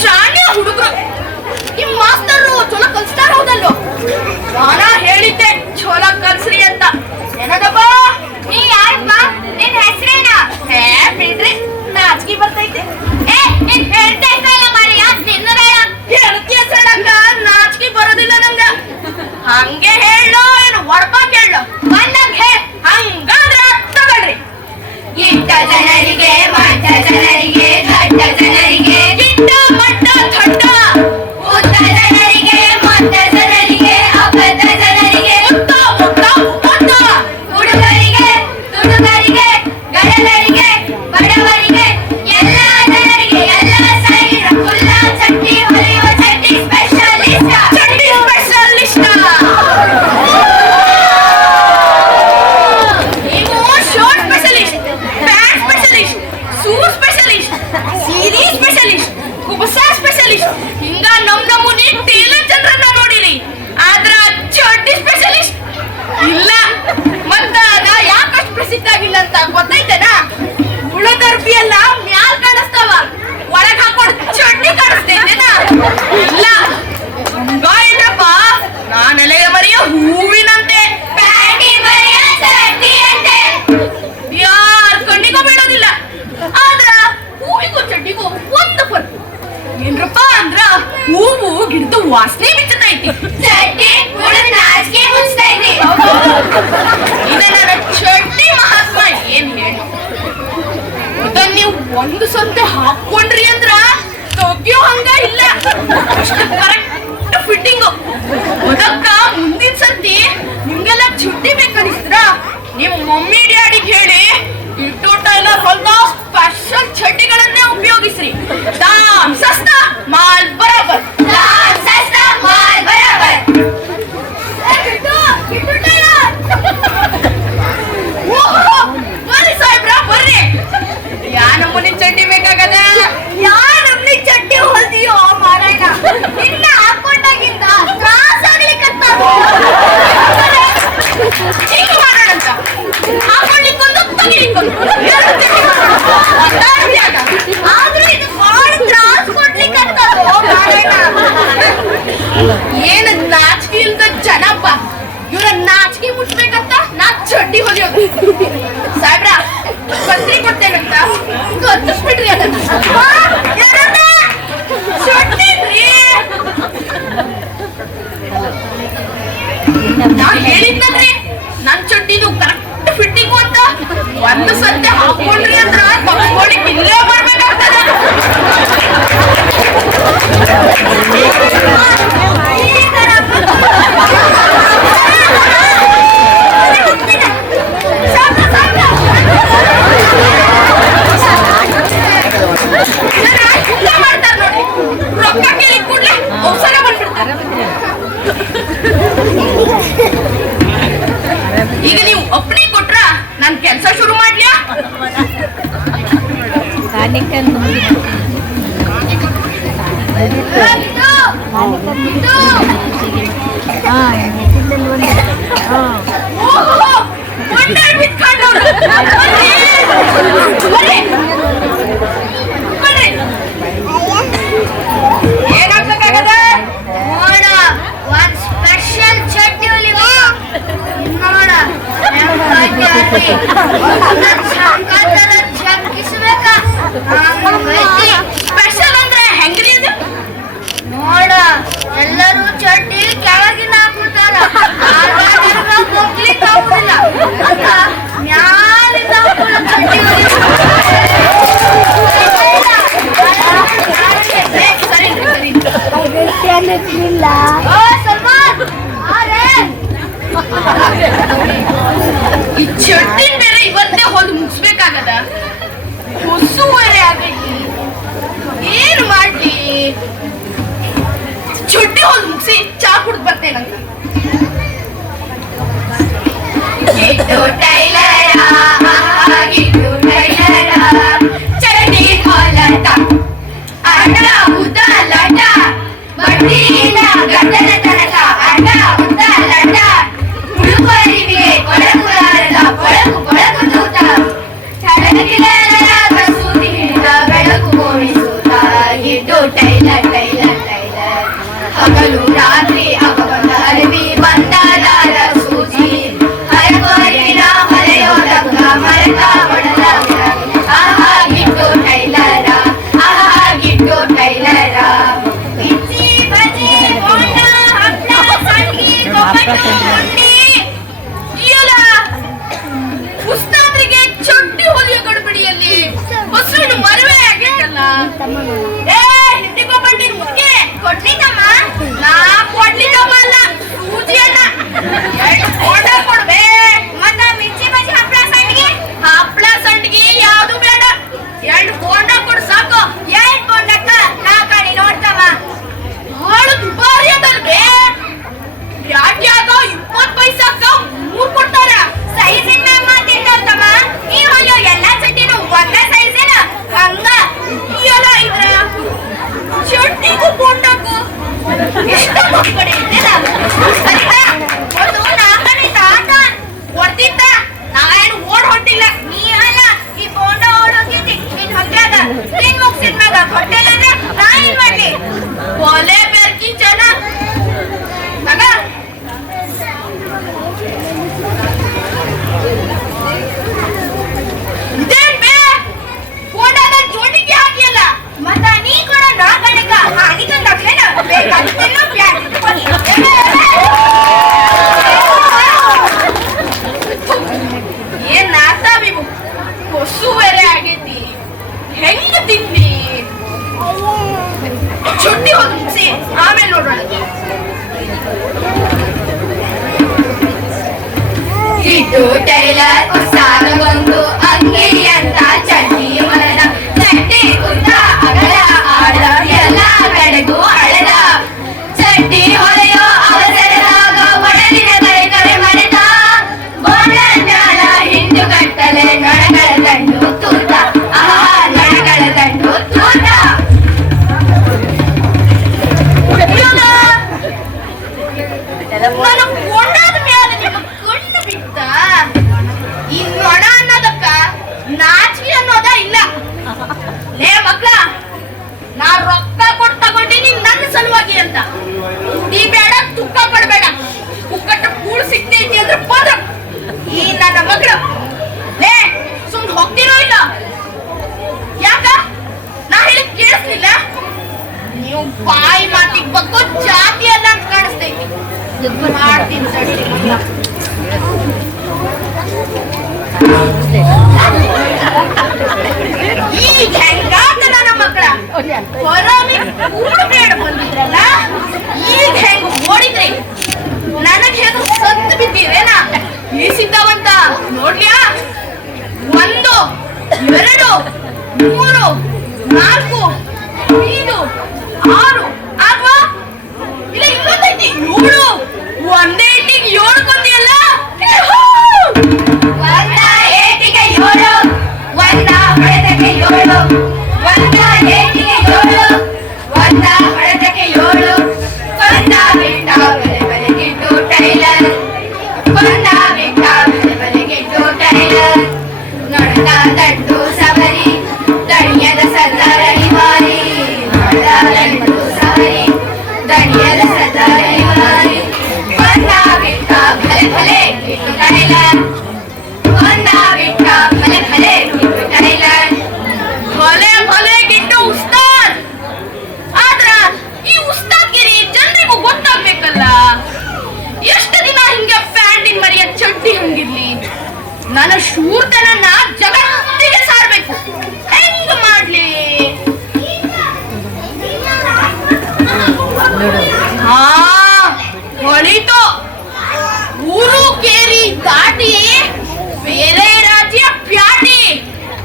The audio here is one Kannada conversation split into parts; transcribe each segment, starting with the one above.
ಶಾಣ್ಯ ಹುಡುಗರು ನಿಮ್ ಮಾಸ್ತರು ಚೊಲೋ ಕಲಿಸ್ತಾರ ಹೌದಲ್ಲೋ? ನಾನ ಹೇಳಿದ್ದೆ ಚೊಲೋ ಕಲ್ಸ್ರಿ ಅಂತ. ಏನದಪ್ಪ ನೀ ಯಾರಪ್ಪ? ನಿನ್ ಹೆಸರೇನ? ಹೇ ಬಿಡ್ರಿ, ನಾಚಿಕೆ ಬರ್ತೈತೆ. ಏ ನೀನ್ ಹೇಳ್ತಾ ಇದ್ದಲ್ಲ ಮಾರಿಯ, ನಿನ್ನದ ಹೇಳ್ತಿ ಹೆಸರಕ್ಕ ನಾಚಿಕೆ ಬರೋದಿಲ್ಲ ನಂಗ. ಹಂಗೆ ಹೇಳೋ ಏನು ಒಡಪ ಕೇಳೋ ಬಂದಂಗ ಹೇ. ಹಂಗಾದ್ರೆ ತಗೊಳ್ರಿ. ಇಟ್ಟ ಜನರಿಗೆ ಮಟ್ಟ ಜನರಿಗೆ ಘಟ್ಟ ಜನರಿಗೆ ಗಿಟ್ಟ ಮಟ್ಟ ಥಟ್ಟ, ಉದ್ದ ಜನರಿಗೆ ಮದ್ದ ಜನರಿಗೆ ಅಬದ್ಧ ಜನರಿಗೆ ಮುತ್ತ ಮುತ್ತ ಮುತ್ತ, ಹುಡುಗರಿಗೆ ತುಡುಗರಿಗೆ ಗಡಗರಿಗೆ ಬಡವರಿಗೆ ಎಲ್ಲ ಜನರಿಗೆ ಎಲ್ಲ ಸೈರ ಕುಲ್ಲ ಚಟ್ಟಿ ಹೊಲಿಯುವ ಚಟ್ಟಿ ಸ್ಪೆಷಲಿಸ್ಟ್. ಚಟ್ಟಿ ಸ್ಪೆಷಲಿಸ್ಟ್ ನೀವು short specialist, pant specialist, shoe specialist, ಸೀರೆ ಸ್ಪೆಷಲಿಸ್ಟ್, ಕುಬಸ ಸ್ಪೆಷಲಿಸ್ಟ್, ಹಿಂಗ ನಮೂನಿ ಟೇಲರ್ ಜನರನ್ನ ನೋಡಿರಿ. ಆದ್ರ ಚಡ್ಡಿ ಸ್ಪೆಷಲಿಸ್ಟ್ ಇಲ್ಲ. ಮತ್ತ ನಾ ಯಾಕಷ್ಟು ಪ್ರಸಿದ್ಧ ಆಗಿಲ್ಲ ಅಂತ ಗೊತ್ತೈತೆನಾ? ಉಳದರ್ಬಿ ಎಲ್ಲ ಮ್ಯಾಲ್ ಕಾಣಿಸ್ತಾವ, ಒಳಗ್ ಹಾಕೊಂಡು ಚಡ್ಡಿ ಕಾಣಿಸ್ತೈತೆನಾ? ಇಲ್ಲ. ಹಂಗ ಇಲ್ಲಪ್ಪ, ನಾನೆಲೆಯ ಮರಿಯ ಹೂವಿನಂತೆ, ಪ್ಯಾಂಟಿ ಮರಿಯ ಚಡ್ಡಿಯಂತೆ. ಯಾರ್ ಕಣ್ಣಿಗೂ ಬೀಳೋದಿಲ್ಲ. ಆದ್ರ ಹೂವಿಗೂ ಚಡ್ಡಿಗೂ ಒಂದು ಫರ್ಕ್ ಏನ್ರಪ್ಪ ಅಂದ್ರ ಹೂವು ಗಿಡದ ವಾಸನೆ ಬಿಚ್ಚತೈತಿ, ಚಡ್ಡಿ ಹುಡುಗ ನಾಚಿಕೆ ಮುಚ್ಚತೈತಿ. ಇದ ನನ್ನ ಚಡ್ಡಿ ಮಹಾತ್ಮ ಏನ್ ಹೇಳಿ. ಅದನ್ನ ನೀವು ಒಂದು ಸಂತೆ ಹಾಕೊಂಡ್ರಿ ಅಂದ್ರ ತೆಗಿಯೋ ಹಂಗ ಇಲ್ಲ. ಅಷ್ಟು ಕರೆಕ್ಟ್ ಫಿಟ್ಟಿಂಗು. ಅದಕ್ಕ ಮುಂದಿನ ಸಂತಿ ನಿಮ್ಗೆಲ್ಲ ಚುಟ್ಟಿ ಬೇಕನಿಸಿದ್ರ ನೀವು ಮಮ್ಮಿ ಡ್ಯಾಡಿಗೆ ಹೇಳಿ ಇಟ್ಟು ಟೈಲರ್ ಹೊಲ್ದ ಸ್ಪೆಷಲ್ ಚಡ್ಡಿಗಳನ್ನೇ ಉಪಯೋಗಿಸ್ರಿ. ದಾಮ್ ಸಸ್ತಾ ಮಾಲ್ ಬರಾಬರ್, ದಾಮ್ ಸಸ್ತಾ ಮಾಲ್ ಬರಾಬರ್. ಬರ್ರಿ ಸಾಹೇಬ್ರ ಬರ್ರಿ. ಯಾ ನಮೂನಿ ಚಡ್ಡಿ ಬೇಕಾಗದ? ಯಾ ನಮೂನಿ ಚಡ್ಡಿ ಹೊಲ್ದಿಯೋ ಮಾರಾಯ, ನಿನ್ನ ಹಾಕೊಂಡಾಗಿಂದ ತ್ರಾಸ ಆಗ್ಲಿಕ್ಕತ್ತ. ಈಗ ಮಾಡೋಣಂತ ಹಾಕೊಳ್ಳಿಕ್ಕೊಂದು ತೆಗಿಲಿಕ್ಕೊಂದು ಆದ್ರೂ ಇದು ಬಾಳ ತ್ರಾಸ ಕೊಡ್ಲಿಕ್ಕತ್ತದೋ ಮಾರಾಯ. ಏನ ನಾಚಿಕೆ ಇಲ್ದ ಜನಪ್ಪ, ಇವ್ರ ನಾಚಿಕೆ ಮುಟ್ಬೇಕಂತ ನಾ ಚಡ್ಡಿ ಹೊಲಿಯೋದು. ಸಾಹೇಬ್ರ ಪತ್ರಿ ಕೊಡ್ತೇನಂತ ಕತ್ತಿಸ್ಬಿಟ್ರಿ ಅದನ್ನ. ಚಡ್ಡಿನ್ರಿ ನಾ ಹೇಳಿದ್ನಲ್ರಿ ನನ್ ಚಡ್ಡಿದು ಕರೆಕ್ಟ್ ಫಿಟ್ಟಿಂಗು ಅಂತ. ಒಂದು ಸಂತೆ ಹಾಕೊಂಡ್ರಿ ಅಂದ್ರ ತಗೊಳ್ಳಿ ಇಲ್ಲೇ ಬರ್ಬೇಕಾಗ್ತದ. ಮಾಡ್ತಾರ ನೋಡಿ, ರೊಕ್ಕ ಕೇಳಿ ಕೂಡ್ಲೆ ಅವಸರ ಬಂದ್ಬಿಡ್ತಾರ. ಈಗ ನೀವು ಒಪ್ಪಣೆ ಕೊಟ್ರ ನನ್ ಕೆಲ್ಸ ಶುರು ಮಾಡ್ಲಿಯಾ? ಏನಾಗ್ಬೇಕಾಗದ ನೋಡ, ಒಂದ್ ಸ್ಪೆಷಲ್ ಚಟ್ನಿ ನೋಡ ಸ್ಪೆಷಲ್ ಅಂದ್ರೆ ಹೆಂಗ್ರಿ ಅದು ನೋಡ. ಎಲ್ಲರೂ ಚಟ್ನಿ ಕೆಳಗಿನ ಹಾಕ್ಬಿಡ್ತಾರ, ಹೋಗ್ಲಿಕ್ಕೆ ಆಗುದಿಲ್ಲ ಅಂತ ಮ್ಯಾಲಿಂದ ಚಟ್ನಿ ಈ ಚಟ್ನಿ ಬೇರೆ ಇವತ್ತೇ ಹೊಲ್ದು ಮುಗಿಸ್ಬೇಕಾಗದ. ಹೊಸುವರೆ ಆಗೈತಿ, ಏನ್ ಮಾಡ್ಲಿ? ಚಟ್ನಿ ಹೊಲ್ದು ಮುಗಿಸಿ ಚಾ ಕುಡ್ದು ಬರ್ತೇನಂತ. ಚಟ್ನಿ ಹೊಲಟ ಅಡ ಉದ ಲಟ ಬಡ್ಡಿನ ಗಂಡನ ತನಕ ಅಡ ಉದ ಲಟ ಹುಡುಗರಿಗೆ ಕೊಳಗುಲಾರದ ಕೊಳಗು ಕೊಳಗು ತೂತ ಬೆಳಕು ಗೋಣಿಸುತ್ತ ಆಗಿಟ್ಟು ಟೈಲರ್ ಟೈಲರ್ ಟೈಲರ್ ಹಗಲು ರಾತ್ರಿ ಅವನ ಅರಿವಿ ಬಂದದಾರ ಸೂಜಿ ಹರಕೋರಿನ ಹೊರೆಯೋದಕ್ಕ ಮರೆತ ಹೊಡೆದ ಆಗಿಟ್ಟು ಟೈಲರ ಆಗಿಟ್ಟು ಟೈಲರ ಮಿರ್ಚಿ ಬಜ್ಜಿ ಬೋಂಡ ಹಪ್ಪಳ ಸಂಡಿಗೆ ಕೊಬ್ಬರಿ ಉಸ್ತಾದ್ರಿಗೆ ಚೊಟ್ಟಿ ಹೊಲಿಯೋ ಗಡಬಡಿಯಲ್ಲಿ ಹೊಸಳು ಮದುವೆ ಆಗಿತ್ತಲ್ಲ. ಏ ಹಿಂದಿಗೊಬ್ಬಂಡಿ ಮುದ್ಗೆ ಕೊಡ್ಲಿಕ್ಕಮ್ಮ, ನಾ ಕೊಡ್ಲಿಕ್ಕಮ್ಮ ಅಲ್ಲ ಸೂಜಿಯನ್ನ ಕೊಡ ಕೊಡ್ಬೇ. ಮತ್ತ ಮಿರ್ಚಿ ಬಜ್ಜಿ ಹಪ್ಪಳ ಸಂಡಿಗೆ ಯಾವುದು ಬೇಡ, 2 ಬೋಂಡ ಕೊಡು ಸಾಕು. 2 ಬೋಂಡಕ್ಕ ನಾ ಕಣಿ ನೋಡ್ತಮ್ಮ ಭಾಳ ದುಬಾರಿ ಅದಲ್ವೇ. ಯಾಕ್ಯಾಗ 20 ಪೈಸಾಕ್ಕ 3 ಕೊಡ್ತಾರ. ಸೈಜಿನ ಮಾತಿಂತಮ್ಮ ನೀ ಹೊಲಿಯೋ ಎಲ್ಲ ಚಟ್ಟಿನೂ ಒಂದೇ ಸೈಜಿನ ಹಂಗ ಎಲ್ಲ ಇದ್ರ ಚಟ್ನಿಗೂ ಬೋಂಡಕ್ಕೂ ಎಷ್ಟು ಮಕ್ಕಳು ಇದ್ದಿಲ್ಲ. ಸರಿನಾ ಒಂದು ನಾಲ್ಕನೇ ತಾತ ಹೊಡ್ತಿದ್ದ, ನಾವೇನು ಓಡ್ ಹೊಟ್ಟಿಲ್ಲ. ನೀ ಅಲ್ಲ ಈ ಬೋಂಡ ಓಡೋಗಿದ್ದಿ ನಿನ್ ಹೊಟ್ಟಾಗ ನಿನ್ ಮುಗ್ಸಿದ್ಮ್ಯಾಗ ಹೊಟ್ಟೆಲ್ಲ ನಾ ಏನ್ ಮಾಡ್ಲಿ. ಒಲೆ ಬೆರ್ಕಿ ಜನ ಮಗ ಇದೇನ್ ಬೇ ಫೋಟೋದ ಜೋಡಿಗೆ ಹಾಕಿಯಲ್ಲ. ಮತ್ತ ನೀ ಕೂಡ ನಾ ಕಣಕ ಹಾಗಿದ್ದಕ್ಲೇನ ಬೇಕಾಗಿದ್ದೆಲ್ಲ ಪ್ಲಾನ್ ಏನ್ ನಾತಾವಿ ಹೊಸು ಬೇರೆ ಆಗೈತಿ. ಹೆಂಗ ತಿನ್ನಿ ಚುಟ್ಟಿ ಹೋಗಿ ಮುಗಿಸಿ ಆಮೇಲೆ ನೋಡೋಣ. ಇದು ಟೈಲರ್ ಉತ್ಸಾಹಗೊಂದು ಅಂಗಿ ಅಂತ ಚಡ್ಡಿ ಹೊಲದ ಚಡ್ಡಿ ಉದ್ದ ಅಗಲ ಆಳ ಎಲ್ಲ ಬೆಳಗು ಅಳದ ಚಡ್ಡಿ ಹೊಲೆಯೋ ಅವಸರದಾಗ ಒಡಲಿನ ಕರೆ ಮರೆತ ಗೋಳ ಜ್ಞಾನ ಹಿಂಡು ಕಟ್ಟಲೆ ನೊಣಗಳ ದಂಡು ತೂತ ನೊಣಗಳ ದಂಡು ತೂತ. ನಾನು ಕೊಂಡಾದ ಮೇಲೆ ನಿಮ್ಮ ಕಣ್ಣು ಬಿತ್ತ. ಈ ನೊಣ ಅನ್ನೋದಕ್ಕ ನಾಚಿಕೆ ಅನ್ನೋದ ಇಲ್ಲ. ಲೇ ಮಕ್ಳ, ನಾ ರೊಕ್ಕ ಕೊಟ್ಟು ತಗೊಂಡಿನಿ ನನ್ನ ಸಲುವಾಗಿ ಅಂತ. ದುಡಿ ಬೇಡ, ತುಕ್ಕ ಪಡಬೇಡ. ಕುಕ್ಕಟ್ಟ ಕೂಳು ಸಿಗ್ತೈತಿ ಅಂದ್ರೆ ಪದ ಈ ನನ್ನ ಮಗಳು. ಲೇ ಸುಮ್ ಹೋಗ್ತಿರೋ ಇಲ್ಲ? ಯಾಕ ನಾ ಹೇಳಿ ಕೇಳಿಸ್ಲಿಲ್ಲ? ನೀವು ಬಾಯಿ ಮಾತಿಗೆ ಬಗ್ಗೆ ಜಾತಿ ಅಲ್ಲ ಅಂತ ಕಾಣಿಸ್ತೈತಿ. ಮಾಡ್ತೀನಿ ತಡಿ. ಈಗ ಹೆಂಗಾತ ನನ್ನ ಮಕ್ಕಳ ಹೊರಮಿ ಕೂಡು ಬೇಡ ಬಂದಿದ್ರಲ್ಲ, ಈಗ ಹೆಂಗ ಓಡಿದ್ರಿ ನನಗ್ ಹೆಂಗ ಸತ್ತು ಬಿದ್ದೀರೇನ? ಈ ಸಿದ್ಧವಂತ ನೋಡ್ಲಿಯಾ? 1 2 3 4 5 6 ಅಥವಾ ಇಲ್ಲ ಇನ್ನೊಂದೈತಿ 7. ಒಂದೇ ಏಟಿಗೆ 7 ಕೊಂದಿಯಲ್ಲ. ಒಂದ ಏಟಿಗೆ 7, ಒಂದ ಹೊಡೆತಕ್ಕೆ 7, ಒಂದ ಏಟಿಗೆ 7, ಒಂದ ಹೊಡೆತಕ್ಕೆ 7. ಕೊಂದ ಬಿಟ್ಟ ಬಲೆಗಿಟ್ಟು ಟೈಲರ್, ಕೊಂದ ಬಿಟ್ಟ ಬಲೆಗಿಟ್ಟು ಟೈಲರ್. ನೊಣದ ದಂಡು ಸವರಿ ದಣಿಯದ ಸದರಳಿ ಮಾರಿ, ನೊಣದ ದಂಡು ಸವರಿ ದಣಿಯದ ಸದರಳಿ ಮಾರಿ. ಕೊಂದ ಬಿಟ್ಟ ಭಲೆ ಗಿಟ್ಟು ಟೈಲರ್, ಕೊಂದ ಬಿಟ್ಟ ಭಲೆ ಗಿಟ್ಟು ಟೈಲರ್. ಭಲೆ ಗಿಟ್ಟು ಉಸ್ತಾದ್. ಆದ್ರ ಈ ಉಸ್ತಾದ್ಗಿರಿ ಜನರಿಗೂ ಗೊತ್ತಾಗ್ಬೇಕಲ್ಲ. ಎಷ್ಟು ದಿನ ಹಿಂಗೆ ಪ್ಯಾಂಟಿನ ಮರಿಯ ಚಡ್ಡಿ ಹಂಗಿರ್ಲಿ? ನನ್ನ ಶೂರ್ತನ ಜಗತ್ತಿಗೆ ಸಾರ್ಬೇಕು. ಹೆಂಗ ಮಾಡ್ಲಿ? ಹೊಳಿತು ಊರು ಕೇರಿ ದಾಟಿ ಬೇರೆ ರಾಜ್ಯ ಪ್ಯಾಟಿ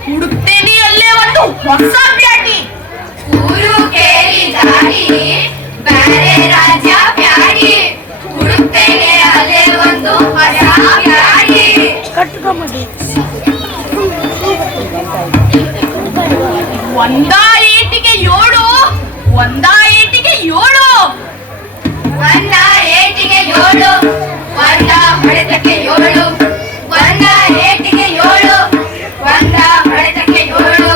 ಹುಡುಕ್ತೇನೆ ಅಲ್ಲೇ ಒಂದು ಹೊಸ ಪ್ಯಾಟಿ. ಊರು ಕೇರಿ ದಾಟಿ ಬೇರೆ ರಾಜ್ಯ ಪ್ಯಾಟಿ ಹುಡುಕ್ತೇನೆ ಅಲ್ಲೇ ಒಂದು ಹೊಸ ಪ್ಯಾಟಿ. ಒಂದ ಏಟಿಗೆ 7, ಒಂದ ಏಟಿಗೆ 7, ಒಂದ ಏಟಿಗೆ 7, ಒಂದ ಹೊಡೆತಕ್ಕೆ 7, ಒಂದ ಏಟಿಗೆ 7, ಒಂದ ಹೊಡೆತಕ್ಕೆ 7,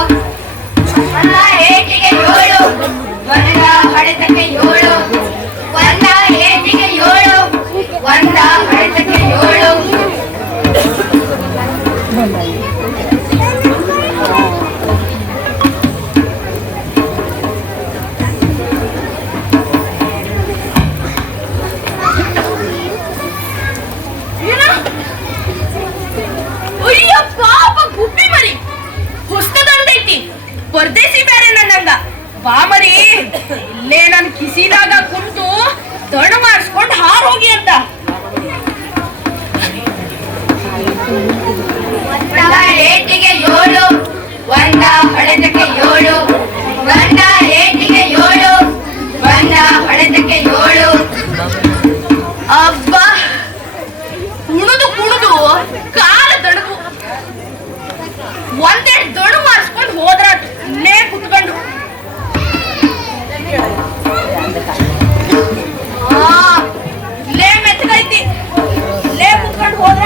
ಒಂದ ಏಟಿಗೆ 7, ಮರಿ ಇಲ್ಲೇ ನನ್ ಕಿಸಿದಾಗ ಕುಂತು ತಡು ಮಾಡಿಸ್ಕೊಂಡು ಹಾರ್ ಹೋಗಿ ಅಂತ. ಏಟಿಗೆ 7 ಒಂದ ಹೊಡೆತಕ್ಕೆ 7 ಒಂದ ಏಟಿಗೆ 7 ಒಂದ ಹೊಡೆತಕ್ಕೆ 7. ಅಬ್ಬ ಕುಣಿದು ಕುಣಿದು ಕಾಲ ತಡಗು ಒಂದೆರಡು ದೊಡ್ಡು ಮಾಡಿಸ್ಕೊಂಡು ಹೋದ್ರ ಇಲ್ಲೇ ಕುತ್ಕೊಂಡು. ಇಲ್ಲೇ ಮೆತ್ತಗೈತಿ, ಇಲ್ಲೇ ಕುತ್ಕೊಂಡು ಹೋದ್ರ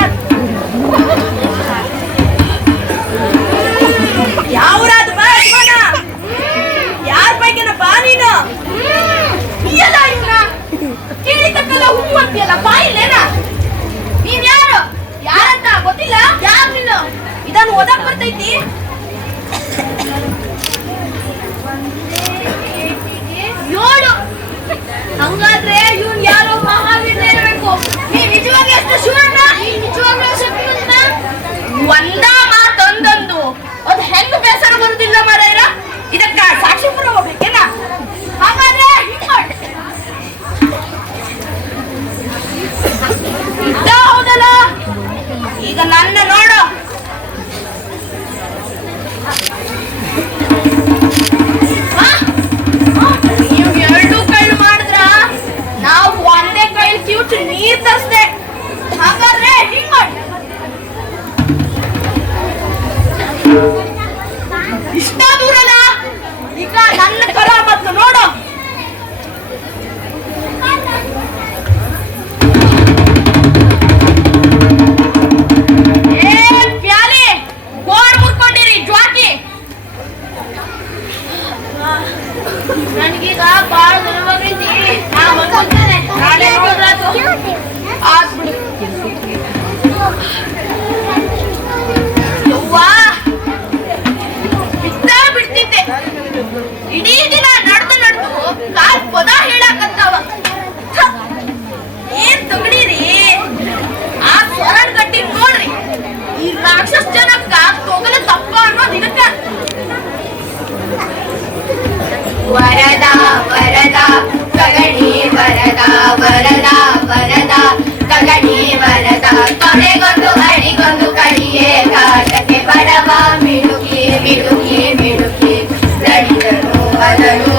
ಯಾವ್ರಾದ ಬಾ ಯಜಮಾನ, ಯಾರ ಬೈಕಿನ ಬಾ ನೀನು ಎಲ್ಲ ಇವನ ಕೇಳಿತಕ್ಕಲ್ಲ ಹೂ ಅಂತೀಯಲ್ಲ ಬಾ ಇಲ್ಲೇನ. ನೀನ್ ಯಾರು ಯಾರಂತ ಗೊತ್ತಿಲ್ಲ? ಯಾರು ನೀನು? ಇದನ್ನು ಓದಕ್ ಬರ್ತೈತಿ? ನೋಡು ಹಂಗಾದ್ರೆ ಇವನ್ ಯಾರೋ ಮಹಾವೀರ ಇರಬೇಕು. ನೀ ನಿಜವಾಗಿ ಎಷ್ಟು ಶಿವಣ್ಣ? ನಿಜವಾಗ್ಲೂ ಶಕ್ತಿವಂತನ? ಒಂದ ಮಾತೊಂದೊಂದು ಅದು ಹೆಂಗ ಬೇಸರ ಬರುದಿಲ್ಲ ಮಾರಾಯರ. ಇದಕ್ಕ ಸಾಕ್ಷಿ ಪುರ ಹೋಗ್ಬೇಕೇನ? ಹಾಗಾದ್ರೆ ಹಿಂಗ್ ಮಾಡಿ ಇದ್ದ ಹೌದಲ್ಲ. ಈಗ ನನ್ನ ನೋಡು, ನೀವು 2 ಕೈಲಿ ಮಾಡಿದ್ರ ನಾವು ಒಂದೇ ಕೈಲಿ ಕಿವುಚು ನೀರ್ ತರಿಸ್ದೆ. ಹಾಗಾದ್ರೆ ಹಿಂಗ್ ಮಾಡಿ ಇಷ್ಟ ದೂರಲ್ಲ. ಈಗ ನನ್ನ ಕರ ಮತ್ತು ನೋಡು. ಪ್ಯಾಲಿ ಗೋಡ್ ಮುರ್ಕೊಂಡಿರಿ ಜ್ವಾಕಿ. ನನಗೀಗ ಬಾಳ ನೆನವಾಗೈತಿ. ನಾಳೆ ಹೋದ್ರಾತು ಆದ್ಬಿಡು. ಯವ್ವಾ ಬಿದ್ದ ಬಿಡ್ತಿದ್ದೆ. ಇಡೀ ದಿನ ನಡೆದು ಕಾಲ್ ಪದ ಹೇಳಾಕತ್ತಾವ. ಏನ್ ತಗಡಿರಿ ಆ ಸ್ವರಣ ಗಟ್ಟಿ ನೋಡ್ರಿ. ಈ ರಾಕ್ಷಸ ಜನಕ್ಕ ತೊಗಲ ತಪ್ಪ ಅನ್ನೋದು ಇದಕ್ಕ. ವರದ ವರದ ಕಗಣಿ ವರದ ವರದ ವರದ ಕಗಣಿ ವರದ ಕೊನೆಗೊಂದು ಅಡಿಗೊಂದು ಕಡಿಯೇ ಕಾಟಕ್ಕೆ ಬಡವ ಮಿಡುಕಿ ಮಿಡುಕಿ ಮಿಡುಕಿ ದಣಿದನು ಅದನು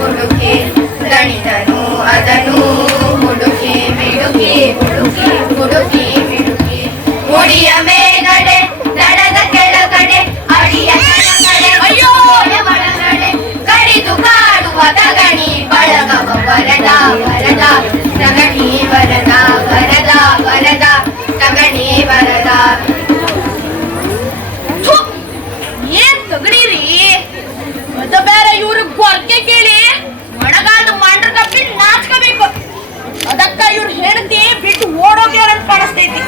ಹುಡುಕಿ ದಣಿದನು ಅದನು ಹುಡುಕಿ ಮಿಡುಕಿ ಹುಡುಕಿ ಹುಡುಕಿ ಮಿಡುಕಿ ಮುಡಿಯ ಮೇಗಡೆ ದಡದ ಕೆಳಗಡೆ ಅಡಿಯ ಕೆಳಗಡೆ ಅಯ್ಯೋ ಒಳಗಡೆ ಕಡಿದು ಕಾಡುವ ತಗಣಿ ಬಳಗವ ವರದ ವರದ ತಗಣಿ ವರದ ವರದ ವರದ ತಗಣಿ ವರದ. ಏನ್ ತಗಡಿರಿ ಅದ ಬೇರೆ ಇವ್ರ ಗೊರ್ಕೆ ಕೇಳಿ ಒಣಗಾದ ಮಂಡ್ರ ಕಪ್ಪಿ ನಾಚ್ಕೋಬೇಕು. ಅದಕ್ಕ ಇವ್ರ ಹೆಂಡತಿ ಬಿಟ್ಟು ಓಡೋಗ್ಯಾರಂತ ಕಾಣಿಸ್ತೈತಿ.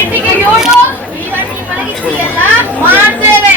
ಏಟಿಗೆ 7 ಈಗ ನೀ ಮಲಗಿದ್ದೀಯಲ್ಲ ಮಾಡ್ತೇವೆ.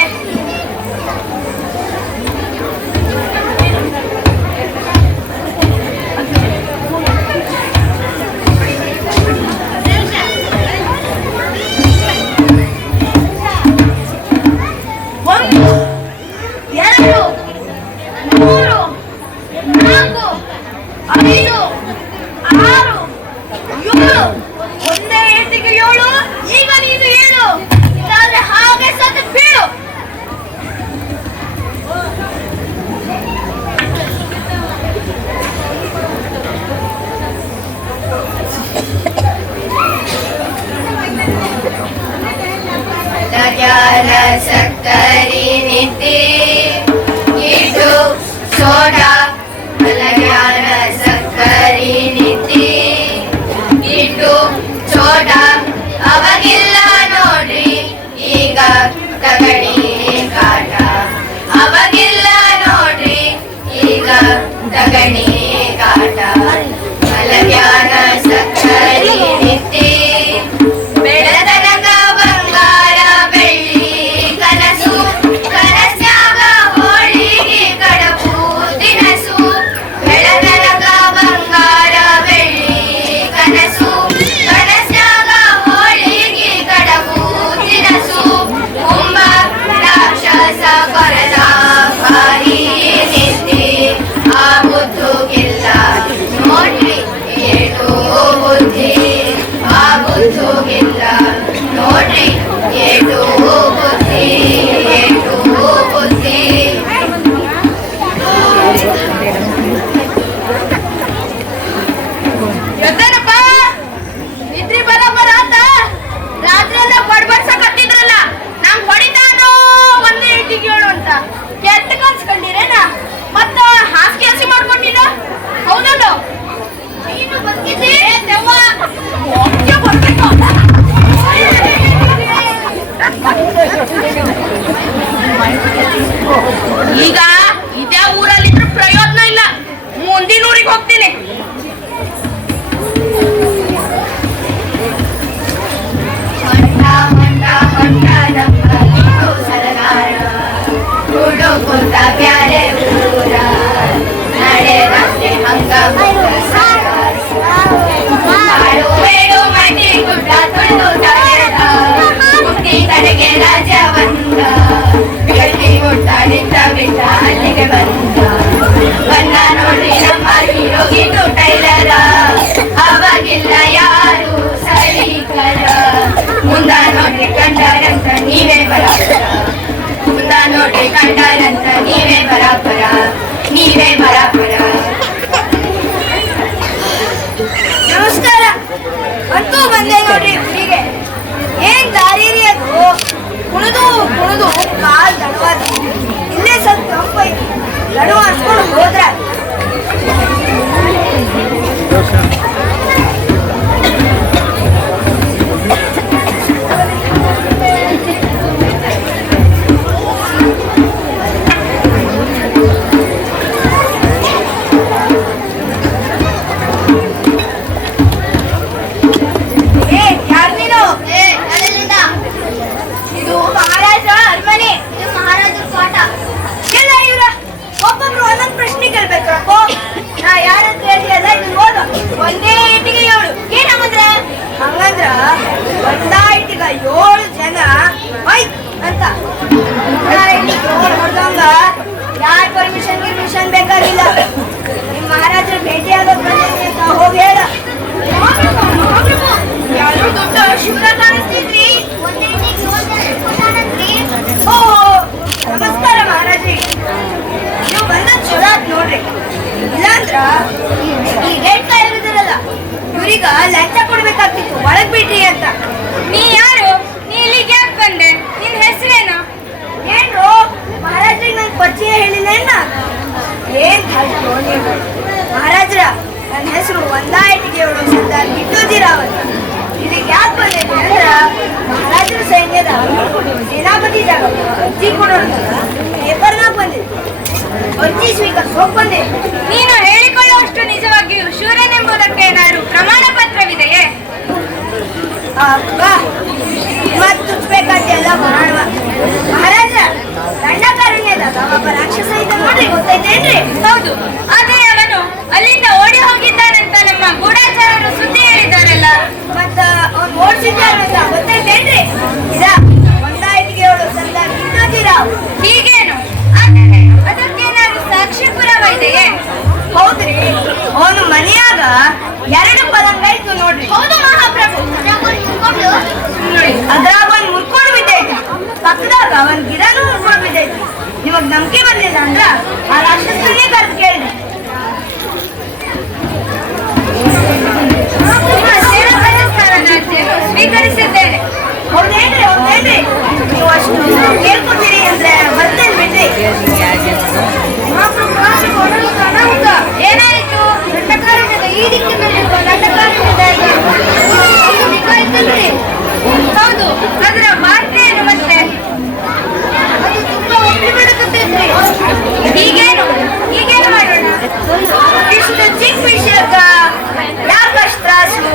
ಸಕ್ಕರಿ ನಿದ್ದೆ ಇಟ್ಟು ಸೋಡಾ ಮಲಗ್ಯಾನ ಸಕ್ಕರಿ ನಿದ್ದೆ ಇಟ್ಟು ಸೋಡಾ ಅವಾಗಿಲ್ಲ ನೋಡ್ರಿ ಈಗ ತಗಡಿ ಕಾಟ ಅವಾಗಿಲ್ಲ ನೋಡ್ರಿ ಈಗ ತಗಡಿ ಕಾಟ ಮಲಗ್ಯಾನ ಸಕ್ಕರಿ ನಿದ್ದೆ ಬೆಳತನಕ ಬಂಗಾರ ಬೆಳ್ಳಿ ಕುಣಿದು ಕಾಲ್ ದಣವಾದ. ಇಲ್ಲೇ ಸ್ವಲ್ಪ ತಂಪೈತಿ, ದಣವ ಹಚ್ಕೊಂಡು ಹೋದ್ರ ಇವ್ರೀಗ ಲಂಚ ಕೊಡ್ಬೇಕಾಗ್ತಿತ್ತು, ಒಳಗ್ ಬಿಡ್ರಿ ಅಂತ. ನೀ ಯಾರು? ನೀ ಇಲ್ಲಿಗೆ ಯಾಕೆ ಬಂದೆ? ನಿನ್ ಹೆಸರೇನು? ಏನ್ರು ಮಹಾರಾಜ್ರಿಗೆ ನನ್ ಪರಿಚಯ ಹೇಳಿಲ್ಲ. ಏನ್ ಹೇಳ್ತು ನೀವು? ಮಹಾರಾಜ್ರ, ನನ್ನ ಹೆಸರು ಒಂದಾಯಿಟಿಗೆಯವಳು ಸರ್ದಾರ್ ಗಿಟ್ಟೋಜಿ ರಾವ್ ಅಂತ. ಇಲ್ಲಿಗೆ ಯಾಕೆ ಬಂದಿದ್ದೆ ಅಂದ್ರ ಮಹಾರಾಜರ ಸೈನ್ಯದ ಸೇನಾಪತಿ ಜಾಗ ಅರ್ಜಿ ಕೊಡೋಣ ಪೇಪರ್ನಾಗ ಬಂದಿದ್ದೆ. ಅರ್ಜಿ ಸ್ವೀಕರಿಸಿ ಹೋಗಿ ಬಂದೆ. ನೀನು ಹೇಳಿಕೊಳ್ಳುವಷ್ಟು ನಿಜವಾಗಿಯೂ ಶೂರನೆಂಬುದಕ್ಕೆ ಏನಾದ್ರು ಪ್ರಮಾಣ ಪತ್ರವಿದೆಯೇ? ಅಕ್ಕ ಮತ್ತು ತುಚ್ಬೇಕಾದ್ದೆಲ್ಲ ಮಾಡುವ. ಮಹಾರಾಜ, ದಂಡಕಾರಣ್ಯದಾಗ ಒಬ್ಬ ರಾಕ್ಷಸ ಇದ್ದ ನೋಡ್ರಿ, ಗೊತ್ತೈತೇನ್ರಿ? ಹೌದು, ಆದರೆ ಅವನು ಅಲ್ಲಿಂದ ಓಡಿ ಹೋಗಿದ್ದಾನಂತ ನಮ್ಮ ಗೂಢಾಚಾರರು ಸುದ್ದಿ ಹೇಳಿದ್ದಾರಲ್ಲ. ಮತ್ತ ಅವ್ನು ಓಡಿಸಿದ್ದಾರಂತ ಗೊತ್ತೈತೇನ್ರಿ? ಇದ ಒಂದಾಯಿಟಿಗೆಯವಳು ಸರ್ದಾರ್ ಗಿಟ್ಟೋಜಿ ರಾವ್. ಹೀಗೇನು? ಅದಕ್ಕೇನಾದ್ರು ಸಾಕ್ಷಿ ಪುರಾವ ಇದೆಯೇ? ಹೌದ್ರಿ, ಅವನು ಮನೆಯಾಗ 2 ಪಲಂಗ ಇತ್ತು ನೋಡ್ರಿ. ಹೌದು ಮಹಾಪ್ರಭು. ಅದ್ರಾಗ ಒಂದ್ ಮುರ್ಕೊಂಡು ಬಿದ್ದೈತಿ, ಪಕ್ಕದಾಗ ಒಂದ್ ಗಿಡನೂ ಮುರ್ಕೊಂಡು ಬಿದ್ದೈತಿ. ನಿಮಗ್ ನಂಬಿಕೆ ಬರ್ಲಿಲ್ಲ ಅಂದ್ರ ಆ ರಾಕ್ಷಸನಿಗೆ ಕರೆದು ಕೇಳಿ. ಸ್ವೀಕರಿಸಿದ್ದೇನೆ. ಹೌದೇನ್ರಿ? ಹೌದೇನ್ರಿ? ನೀವು ಅಷ್ಟು ಕೇಳ್ಕೊತೀರಿ ಅಂದ್ರೆ ಬರ್ತೇನೆ ಬಿಡ್ರಿ. ಏನಾಯಿತು? ದಂಡಕಾರಣ್ಯದ ಈ ದಿಕ್ಕಿನಲ್ಲಿರುವ ದಂಡಕಾರಣ್ಯದ ಹೌದು, ಅದರ ಮಾತ್ರ ಏನು ಮತ್ತೆ? ಅದು ತುಂಬಾ ಒಪ್ಪಿ ಬಿಡುತ್ತೇನ್ರಿ. ಹೀಗೇನು ಮಾಡೋಣ? ಇಷ್ಟು ಚಿಕ್ಕ ವಿಷಯಕ್ಕ ಯಾಕಷ್ಟು ತ್ರಾಸು?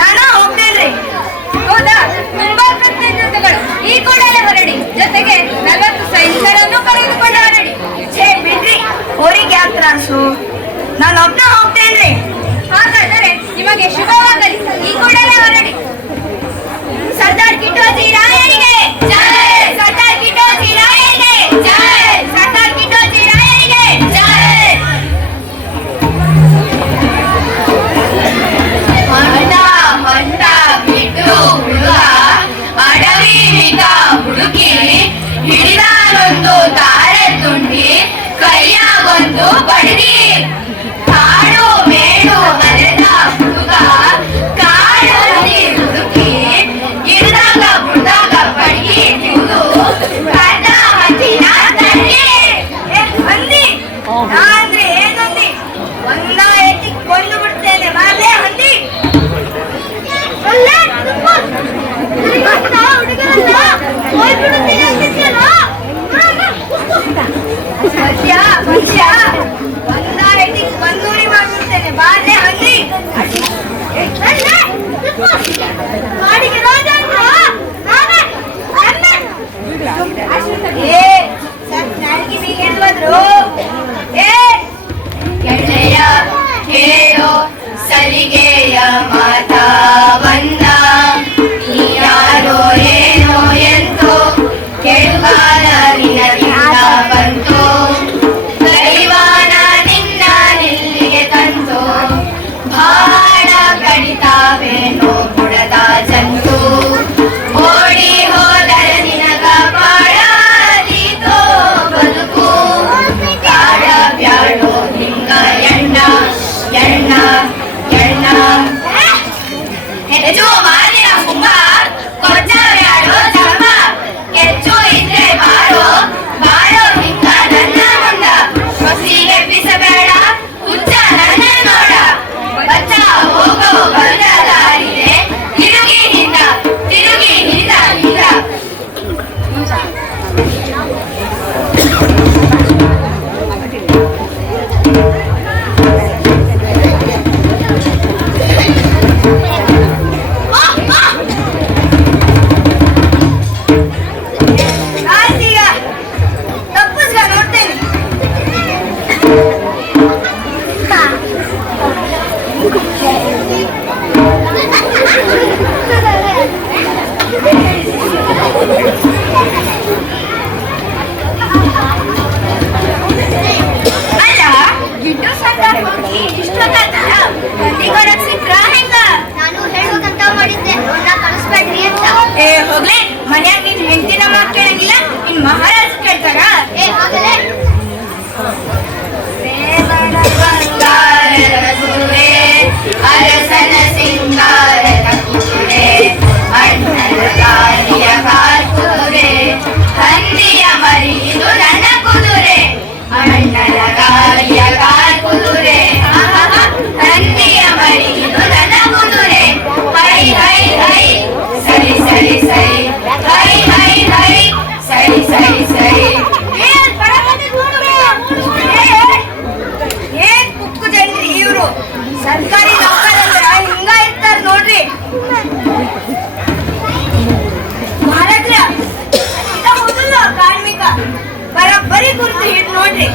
ನಾನು ಹೋಗ್ತೇನ್ರಿ. ಹೌದಾ? ತುಂಬಾ ಕೃತಜ್ಞತೆಗಳು. ಈ ಕೂಡಲೇ ಹೊರಡಿ, ಜೊತೆಗೆ 40 ಸೈನಿಕರನ್ನು ಕರೆದುಕೊಂಡು ಹೊರಡಿ. ಛೇ ಬಿಡ್ರಿ, ಅವ್ರಿಗೆ ಯಾಕೆ ತ್ರಾಸು? ನಾನು ಒಬ್ಬನ ಹೋಗ್ತೇನ್ರಿ. ಹಾಗಾದರೆ ನಿಮಗೆ ಶುಭವಾಗಲಿ. ಈ ಕೂಡಲೇ ಹೊರಡಿ. ಸರ್ದಾರ್ ಗಿಟ್ಟೋಜಿ ರಾಯರಿಗೆ ಜೈ! ಸರ್ದಾರ್ ಗಿಟ್ಟೋಜಿ ರಾಯರಿಗೆ ಜೈ! ಸರ್ದಾರ್ ಗಿಟ್ಟೋಜಿ ರಾಯರಿಗೆ ಜೈ! ಹೊಂಟ ಬಿಟ್ಟು ಹುಡುಗ ಅಡವಿಗ ಹುಡುಕಿ ಹಿಡಿದಾನೊಂದು ತಾರೆ ತುಂಡಿ, ಕೈಯಾಗೊಂದು ಬಡಗಿ. ಕಾಡು ಮೇಡು ಅಲೆದ ಹುಡುಗ ಕಾಡಲ್ಲಿ ಹುಡುಕಿ ಹಿಡಿದಾಗ ಬುಡ್ದಾಗ ಬಡಗಿ ತಿಂದು ಕಣ್ಣ ಹಂಚಿನ ತಂಗಿ. ಹಂದಿ ನಾ ಅಂದ್ರೆ ಏನಂದಿ? ಒಂದ ಎತ್ತಿ ಕೊಂದು ಬಿಡ್ತೇನೆ ಮಾರಲೇ ಹಂದಿ. ಮನುಷ್ಯ ಒಂದ ಎತ್ತಿ ಬಂದೂರಿ ಮಾಡ್ಬಿಡ್ತೇನೆ ಬಾರ್ಲೆ ಹಂದಿ. ಕಾಡಿಗೆ ರಾಜ ಏ ನಾಲ್ಗಿ ಬೀಗ ಹೋದ್ರು. ಏ ಎಣ್ಣೆಯ ಹೇಳೋ ಸಲಿಗೆಯ ಮಾತಾ ಬಂದ, ನೀ ಯಾರೋ ಏನೋ ಎಂತೋ ಕೆಡುಗಾಲ ನಿನ್ನ ಬಂತು, ದೈವಾನ ನಿನ್ನ ನಿಲ್ಲಿಗೆ ತಂತು, ಭಾಳ ಕಡಿತಾವೇನೋ ಬುಡದ ಜಂತು, ಓಡಿ ಹೋದರೆ ನಿನಗ ಬಾಳಾದೀತೋ ಬದುಕು, ಕಾಡ ಬ್ಯಾಡೋ ಹಿಂಗ ಎಣ್ಣ ಎಣ್ಣ ಎಣ್ಣ. ಹೆಚ್ಚು ಮಾರಿನ ಹುಂಬ ಕೊಚ್ಚ ಬ್ಯಾಡೋ ಜಂಬ, ಹೆಚ್ಚು ಇದ್ರೆ ಬರೀ ಗುರುತು ಹಿಡ್ ನೋಡ್ರಿ.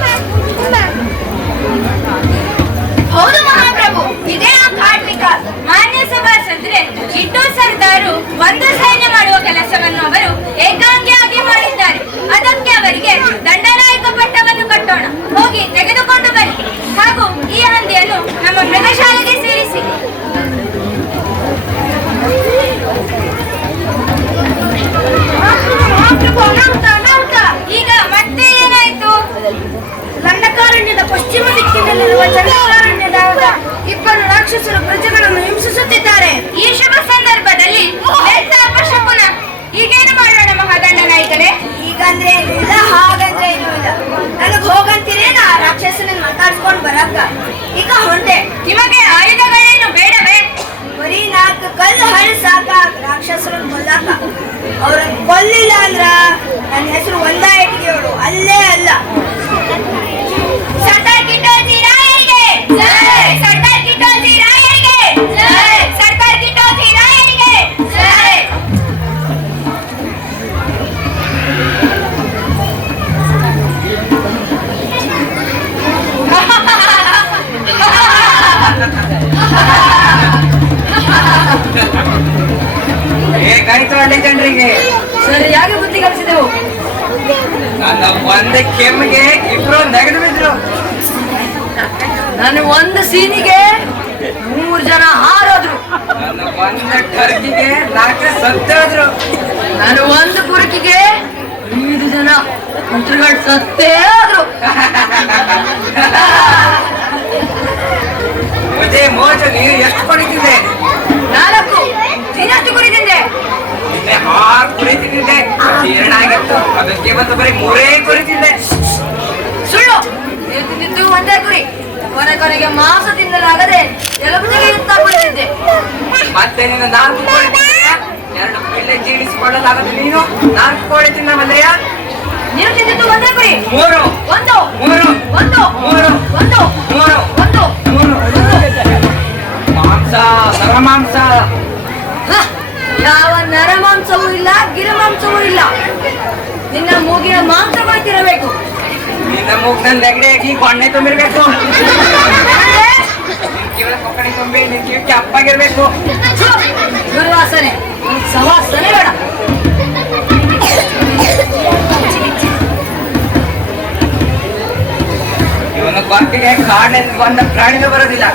ಹೌದು ಮಹಾಪ್ರಭು, ಇದೇ ಆ ಕಾರ್ಮಿಕ. ಮಾನ್ಯ ಸಭಾಸಂದ್ರೆ ಟಿಪ್ಪು ಸರ್ದಾರು ಒಂದು ಸೈನ್ಯ ಮಾಡುವ ಕೆಲಸವನ್ನು ಅವರು ಏಕಾಂಗಿಯಾಗಿ ಮಾಡಿದ್ದಾರೆ. ಅದಕ್ಕೆ ಅವರಿಗೆ ದಂಡನಾಯಕ ಪಟ್ಟವನ್ನು ಕಟ್ಟೋಣ. ಹೋಗಿ ತೆಗೆದುಕೊಂಡು ಬನ್ನಿ. ಹಾಗೂ ಈ ಹಂದಿಯನ್ನು ನಮ್ಮ ಮೃಗಶಾಲೆಗೆ ಸೇರಿಸಿ. ಈಗ ಮತ್ತೆ ಏನಾಯ್ತು? ದಂಡಕಾರಣ್ಯದ ಪಶ್ಚಿಮ ದಿಕ್ಕಿನಲ್ಲಿರುವ ಚಂಡಕಾರಣ್ಯದ ಇಬ್ಬರು ರಾಕ್ಷಸರು ಪ್ರಜೆಗಳನ್ನು ಹಿಂಸಿಸುತ್ತಿದ್ದಾರೆ. ಈ ಶುಭ ಸಂದರ್ಭದಲ್ಲಿ ಅಪಶಕುನ. ಈಗೇನು ಮಾಡೋಣ ಮಹಾದಂಡನಾಯಕರೇ? ಈಗಂದ್ರೆ ಇಲ್ಲ, ಹಾಗಂದ್ರೆ ಏನೂ ಇಲ್ಲ. ನನಗ್ ಹೋಗಂತೀರೇನ ಆ ರಾಕ್ಷಸನನ್ನ ಮಾತಾಡ್ಸ್ಕೊಂಡ್ ಬರಕ್ಕ? ಈಗ ಹೊಂಟೆ. ನಿಮಗೆ ಆಯುಧಗಳೇನು ಬೇಡವೇ? ಬರೀ 4 ಕಲ್ಲು ಹಳಿ ಸಾಕ ರಾಕ್ಷಸರನ್ನ ಕೊಲ್ಲಾಕ. ಅವ್ರನ್ನ ಕೊಲ್ಲಿಲ್ಲ ಅಂದ್ರ ನನ್ನ ಹೆಸರು ಒಂದಾ ಇಟ್ಗೆಯವಳು ಅಲ್ಲೇ ಅಲ್ಲ. ಸರ್ದಾರ್ ಕಿಟ್ಟೋಜಿ ರಾಯರಿಗೆ ಜೈ! ಸರ್ದಾರ್ ಕಿಟ್ಟೋಜಿ ರಾಯರಿಗೆ ಜೈ! ಸರ್ದಾರ್ ಕಿಟ್ಟೋಜಿ ರಾಯರಿಗೆ ಜೈ! ಗಣಿತ ಜನರಿಗೆ ಸರಿಯಾಗಿ ಬುದ್ಧಿ ಕಲಿಸಿದೆವು. ನನ್ನ ಒಂದೇ ಕೆಮ್ಮಿಗೆ ಇಬ್ರು ನೆಗೆದು ಬಿದ್ರು. ನನ್ನ ಒಂದು ಸೀನಿಗೆ 3 ಜನ ಹಾರೋದ್ರು. ನನ್ನ ಒಂದೇ ಟರ್ಕಿಗೆ 4 ಸತ್ತೋದ್ರು. ನನ್ನ ಒಂದು ಕುರುಕಿಗೆ 5 ಜನ ಮಂತ್ರಿಗಳು ಸತ್ತೇ ಹೋದ್ರು. ಅದೇ ಮೋಜ ನೀರು ಎಷ್ಟು ಕುಡಿತಿದ್ದೆ? 4 ನೀನಷ್ಟು ಕುರಿತಿದ್ದೆ. ನಿನ್ನೆ 6 ಕುಡಿತಿದ್ದೆ. ಜೀರ್ಣ ಆಗಿತ್ತು. ಅದಕ್ಕೆ ಇವತ್ತು ಬರೀ 3 ಕುಡಿತಿದ್ದೆ. ಸುಳ್ಳು, ನೀನು ತಿಂದಿದ್ದು ಒಂದೇ ಕುರಿ. ಕೊನೆಗೆ ಮಾಂಸ ತಿನ್ನಲಾಗದೆ ಎಲುಬು ತೆಗೆಯುತ್ತಾ ಕುಳಿತಿದ್ದೆ. ಮತ್ತೆ ನೀನು 4 ಕೋಳಿ ತಿಂದೆಯ? 2 ಪಿಳ್ಳೆ ಜೀರ್ಣಿಸಿಕೊಳ್ಳಲಾಗದು. ನೀನು 4 ಕೋಳಿ ತಿಂದ ಬಂದೆಯ? ನೀನು ತಿಂದಿದ್ದು ಒಂದೇ ಕುರಿ. 3 ಒಂದು 3 ಒಂದು 3 ಒಂದು 3 ಒಂದು 3 ಮಾಂಸ, ನರಮಾಂಸ. ಯಾವ ನರಮಾಂಸವೂ ಇಲ್ಲ, ಗಿರಮಾಂಸವೂ ಇಲ್ಲ. ನಿನ್ನ ಮೂಗಿನ ಮಾಂಸ ಕೊಯ್ತಿರಬೇಕು. ನಿನ್ನ ಮೂಗ್ನಲ್ಲಿ ನೆಗಡಿಯಾಗಿ ಕೊಣ್ಣೆ ತುಂಬಿರ್ಬೇಕು. ಕಿವಿಯ ಕೊಕ್ಕಡಿ ತುಂಬಿ ನಿನ್ ಕಿವಿಗೆ ಅಪ್ಪಾಗಿರ್ಬೇಕು. ದುರ್ವಾಸನೆ, ಸವಾಸನೆ ಬೇಡ. ಇವನು ಕೊಕ್ಕಿಗೆ ಕಾಡಿನಿಂದ ಬಂದ ಪ್ರಾಣಿನೂ ಬರೋದಿಲ್ಲ.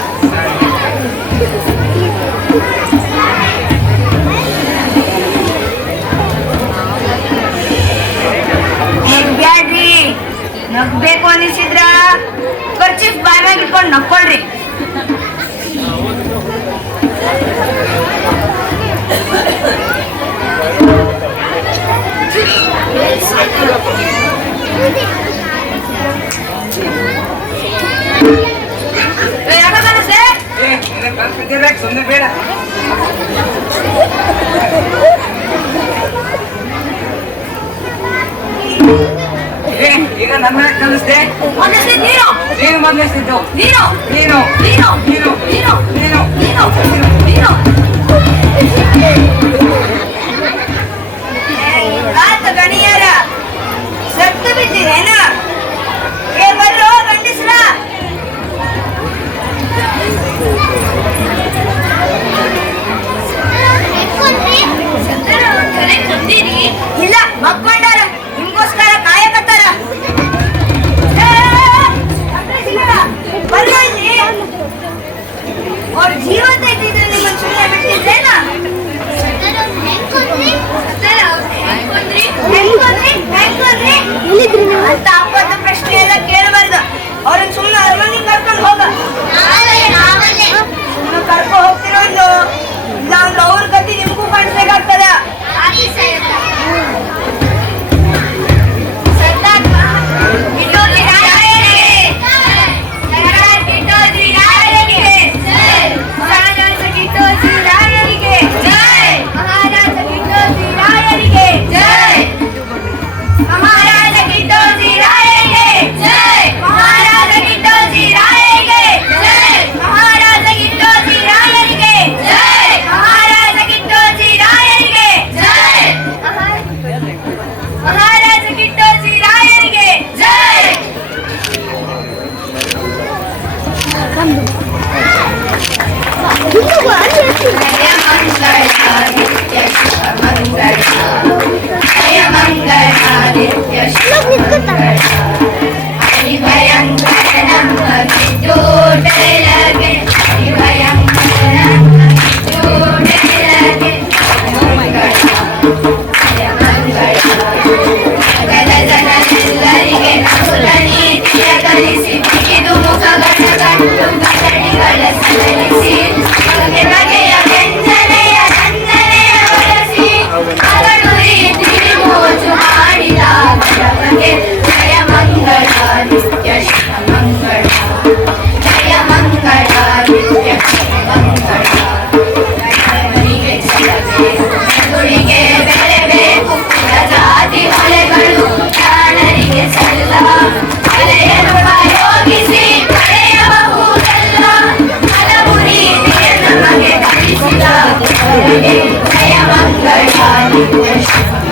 ನಗ್ಬ್ಯಾಡ್ರಿ. ನಗ್ಬೇಕು ಅನಿಸಿದ್ರ ಖರ್ಚಿಗೆ ಬಾಯಾಗಿ ಇಟ್ಕೊಂಡು ನಕ್ಕೊಳ್ರಿ. ಕಲ್ಪಿದ್ದಿರ್ಬೇಕು, ಸುಮ್ಮನೆ ಬೇಡ. ಈಗ ನನ್ನ ಕಲಿಸ್ದೆ. ನೀನು ನೀನು ಮೊದಲಿಸ್ತಿದ್ದು. ನೀನು ನೀನು ನೀನು ನೀನು ನೀನು ನೀನು ನೀನು ನೀನು ಗಣಿಯರ ಸತ್ತು ಬಿದ್ದೀರೇನ? ಏ ಬರ್ರೋ ಗಂಡಸ್ರ. ಇಲ್ಲ, ಮಕ್ಕೊಂಡಾರ. ನಿಮ್ಗೋಸ್ಕರ ಕಾಯಕತ್ತಾರ. ಬರ್ರೋ ಇಲ್ಲಿ. ಅವ್ರ ಜೀವಂತ ಇದ್ದಿದ್ರೆ ನಿಮ್ಮನ್ನು ಸುಮ್ಮನೆ ಬಿಟ್ಟಿದ್ರೇನ? ಶಿವ